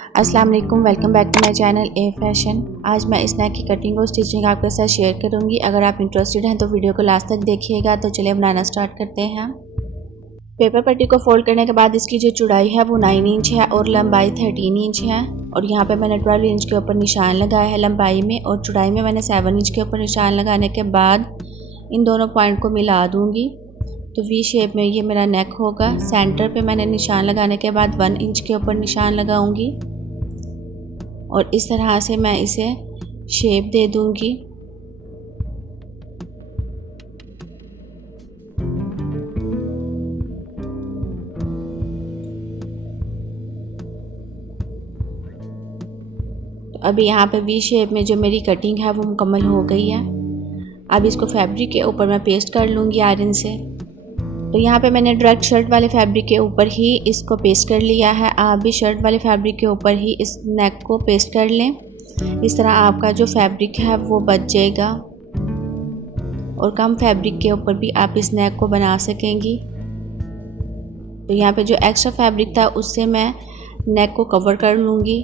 अस्सलाम वालेकुम, welcome back to my channel a fashion. आज मैं इस नेक की कटिंग और स्टिचिंग आपके साथ शेयर करूंगी। अगर आप इंटरेस्टेड हैं तो वीडियो को लास्ट तक देखिएगा। तो चलिए बनाना स्टार्ट करते हैं। पेपर पट्टी को फोल्ड करने के बाद इसकी जो चौड़ाई है वो 9 इंच है और लंबाई 13 इंच है। और यहाँ पे मैंने 12 इंच के ऊपर निशान लगाया है लंबाई में, और चौड़ाई में मैंने 7 इंच के ऊपर निशान लगाने के बाद इन दोनों पॉइंट को मिला दूँगी। तो वी शेप में ये मेरा नेक होगा। सेंटर पे मैंने निशान लगाने के बाद 1 इंच के ऊपर निशान लगाऊंगी और इस तरह से मैं इसे शेप दे दूंगी। तो अभी यहाँ पे वी शेप में जो मेरी कटिंग है वो मुकम्मल हो गई है। अब इसको फैब्रिक के ऊपर मैं पेस्ट कर लूँगी आयरन से। तो यहाँ पे मैंने डायरेक्ट शर्ट वाले फैब्रिक के ऊपर ही इसको पेस्ट कर लिया है। आप भी शर्ट वाले फैब्रिक के ऊपर ही इस नेक को पेस्ट कर लें। इस तरह आपका जो फैब्रिक है वो बच जाएगा और कम फैब्रिक के ऊपर भी आप इस नेक को बना सकेंगी। तो यहाँ पे जो एक्स्ट्रा फैब्रिक था उससे मैं नेक को कवर कर लूँगी।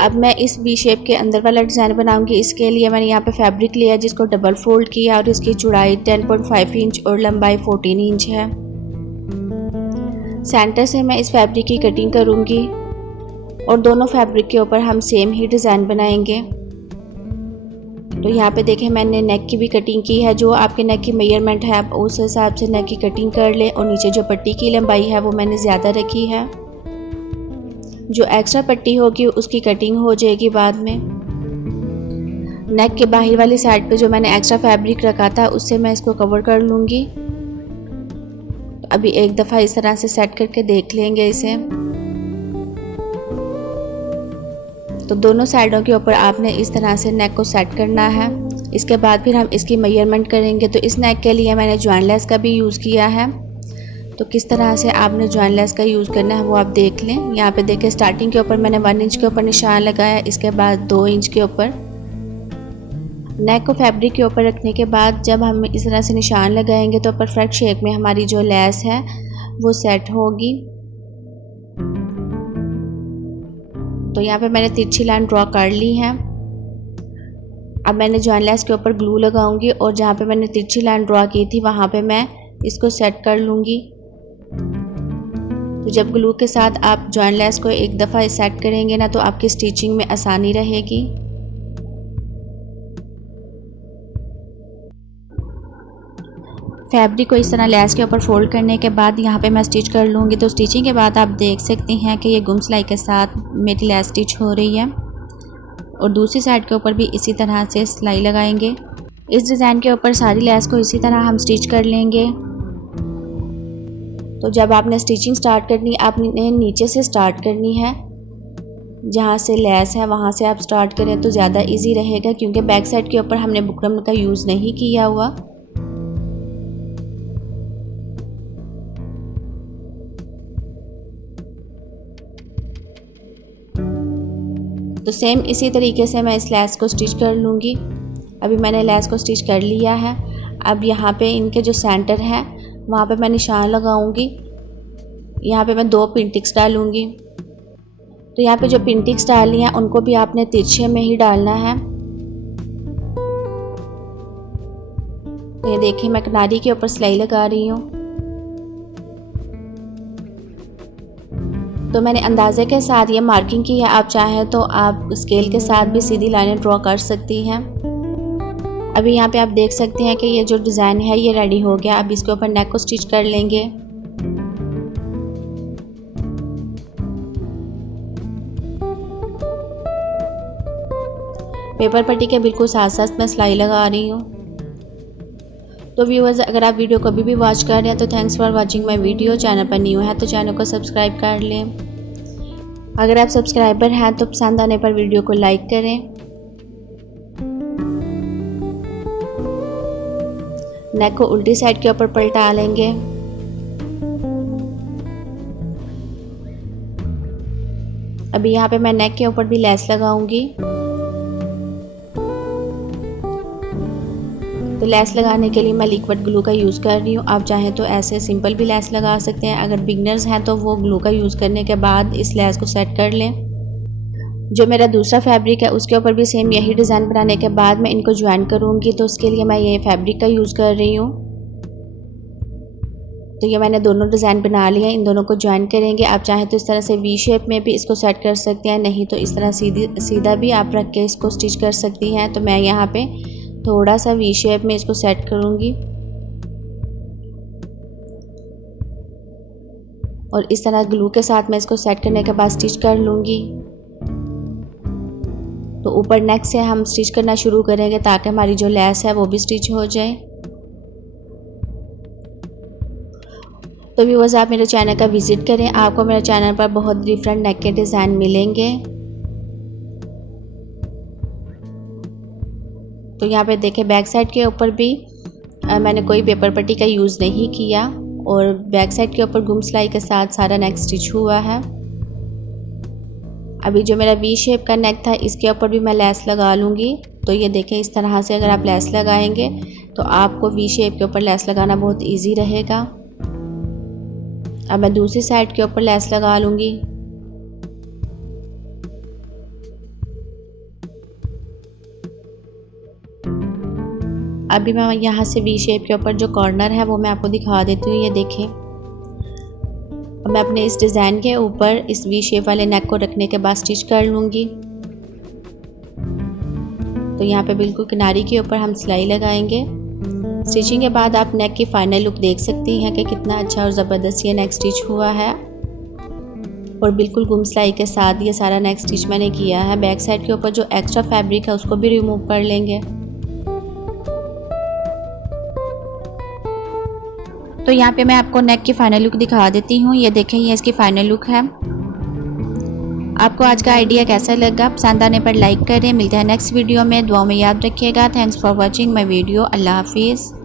अब मैं इस वी शेप के अंदर वाला डिज़ाइन बनाऊंगी। इसके लिए मैंने यहाँ पे फैब्रिक लिया जिसको डबल फोल्ड किया और इसकी चौड़ाई 10.5 इंच और लंबाई 14 इंच है। सेंटर से मैं इस फैब्रिक की कटिंग करूँगी और दोनों फैब्रिक के ऊपर हम सेम ही डिज़ाइन बनाएंगे। तो यहाँ पे देखें मैंने नेक की भी कटिंग की है। जो आपके नेक की मेजरमेंट है आप उस हिसाब से नेक की कटिंग कर लें। और नीचे जो पट्टी की लंबाई है वो मैंने ज़्यादा रखी है। जो एक्स्ट्रा पट्टी होगी उसकी कटिंग हो जाएगी बाद में। नेक के बाहर वाली साइड पे जो मैंने एक्स्ट्रा फैब्रिक रखा था उससे मैं इसको कवर कर लूँगी। तो अभी एक दफ़ा इस तरह से सेट करके देख लेंगे इसे। तो दोनों साइडों के ऊपर आपने इस तरह से नेक को सेट करना है। इसके बाद फिर हम इसकी मेजरमेंट करेंगे। तो इस नेक के लिए मैंने जॉइंट लेस का भी यूज़ किया है। तो किस तरह से आपने जॉइंट लेस का यूज़ करना है वो आप देख लें। यहाँ पे देखिए स्टार्टिंग के ऊपर मैंने 1 इंच के ऊपर निशान लगाया, इसके बाद 2 इंच के ऊपर। नेक को फैब्रिक के ऊपर रखने के बाद जब हम इस तरह से निशान लगाएंगे तो परफेक्ट शेप में हमारी जो लेस है वो सेट होगी। तो यहाँ पे मैंने तिरछी लाइन ड्रॉ कर ली है। अब मैंने जॉइंट लेस के ऊपर ग्लू लगाऊंगी और जहाँ पे मैंने तिरछी लाइन ड्रॉ की थी वहाँ पे मैं इसको सेट कर लूँगी। तो जब ग्लू के साथ आप जॉइंट लेस को एक दफ़ा सेट करेंगे ना तो आपकी स्टिचिंग में आसानी रहेगी। फैब्रिक को इस तरह लेस के ऊपर फोल्ड करने के बाद यहाँ पे मैं स्टिच कर लूँगी। तो स्टिचिंग के बाद आप देख सकते हैं कि ये गुम सिलाई के साथ मेरी लेस स्टिच हो रही है और दूसरी साइड के ऊपर भी इसी तरह से सिलाई लगाएंगे। इस डिज़ाइन के ऊपर सारी लेस को इसी तरह हम स्टिच कर लेंगे। तो जब आपने स्टिचिंग स्टार्ट करनी आपने नीचे से स्टार्ट करनी है। जहाँ से लेस है वहाँ से आप स्टार्ट करें तो ज़्यादा इजी रहेगा, क्योंकि बैक साइड के ऊपर हमने बुकरम का यूज़ नहीं किया हुआ। तो सेम इसी तरीके से मैं इस लेस को स्टिच कर लूँगी। अभी मैंने लेस को स्टिच कर लिया है। अब यहाँ पे इनके जो सेंटर है वहाँ पे मैं निशान लगाऊंगी। यहाँ पे मैं 2 पिन टिक्स डालूंगी। तो यहाँ पे जो पिन टिक्स डालनी है उनको भी आपने तिरछे में ही डालना है। तो ये देखिए मैं किनारी के ऊपर सिलाई लगा रही हूँ। तो मैंने अंदाजे के साथ ये मार्किंग की है। आप चाहें तो आप स्केल के साथ भी सीधी लाइनें ड्रॉ कर सकती हैं। अभी यहाँ पे आप देख सकते हैं कि ये जो डिज़ाइन है ये रेडी हो गया। अब इसके ऊपर नेक को स्टिच कर लेंगे। पेपर पट्टी के बिल्कुल साथ साथ मैं सिलाई लगा रही हूँ। तो व्यूअर्स, अगर आप वीडियो को अभी भी वॉच कर रहे हैं तो thanks for watching my video. Channel पर न्यू है तो चैनल को सब्सक्राइब कर लें। अगर आप सब्सक्राइबर हैं तो पसंद आने पर वीडियो को लाइक करें। नेक को उल्टी साइड के ऊपर पलटा लेंगे। अभी यहाँ पे मैं नेक के ऊपर भी लेस लगाऊंगी। तो लेस लगाने के लिए मैं लिक्विड ग्लू का यूज़ कर रही हूँ। आप चाहें तो ऐसे सिंपल भी लेस लगा सकते हैं। अगर बिगनर्स हैं तो वो ग्लू का यूज़ करने के बाद इस लेस को सेट कर लें। जो मेरा दूसरा फैब्रिक है उसके ऊपर भी सेम यही डिज़ाइन बनाने के बाद मैं इनको ज्वाइन करूँगी। तो उसके लिए मैं ये फैब्रिक का यूज़ कर रही हूँ। तो ये मैंने दोनों डिज़ाइन बना लिए हैं, इन दोनों को ज्वाइन करेंगे। आप चाहें तो इस तरह से वी शेप में भी इसको सेट कर सकते हैं, नहीं तो इस तरह सीधा भी आप रख के इसको स्टिच कर सकती हैं। तो मैं यहाँ पे थोड़ा सा वी शेप में इसको सेट करूँगी और इस तरह ग्लू के साथ मैं इसको सेट करने के बाद स्टिच कर लूँगी। तो ऊपर नेक से हम स्टिच करना शुरू करेंगे ताकि हमारी जो लेस है वो भी स्टिच हो जाए। तो व्यूअर्स, आप मेरे चैनल का विज़िट करें, आपको मेरे चैनल पर बहुत डिफरेंट नेक के डिज़ाइन मिलेंगे। तो यहाँ पे देखें बैक साइड के ऊपर भी मैंने कोई पेपर पट्टी का यूज़ नहीं किया और बैक साइड के ऊपर गुम सिलाई के साथ सारा नेक स्टिच हुआ है। अभी जो मेरा वी शेप का नेक था इसके ऊपर भी मैं लेस लगा लूँगी। तो ये देखें, इस तरह से अगर आप लेस लगाएंगे तो आपको वी शेप के ऊपर लेस लगाना बहुत ईजी रहेगा। अब मैं दूसरी साइड के ऊपर लेस लगा लूँगी। अभी मैं यहाँ से वी शेप के ऊपर जो कॉर्नर है वो मैं आपको दिखा देती हूँ। ये देखें, अब मैं अपने इस डिज़ाइन के ऊपर इस वी शेप वाले नेक को रखने के बाद स्टिच कर लूँगी। तो यहाँ पे बिल्कुल किनारी के ऊपर हम सिलाई लगाएंगे। स्टिचिंग के बाद आप नेक की फाइनल लुक देख सकती हैं कि कितना अच्छा और ज़बरदस्त ये नेक स्टिच हुआ है और बिल्कुल गुम सिलाई के साथ ये सारा नेक स्टिच मैंने किया है। बैक साइड के ऊपर जो एक्स्ट्रा फैब्रिक है उसको भी रिमूव कर लेंगे। तो यहाँ पे मैं आपको नेक की फाइनल लुक दिखा देती हूँ। ये देखें, ये इसकी फाइनल लुक है। आपको आज का आइडिया कैसा लगा? पसंद आने पर लाइक करें। मिलते हैं नेक्स्ट वीडियो में। दुआ में याद रखिएगा। Thanks for watching my video. अल्लाह हाफिज़।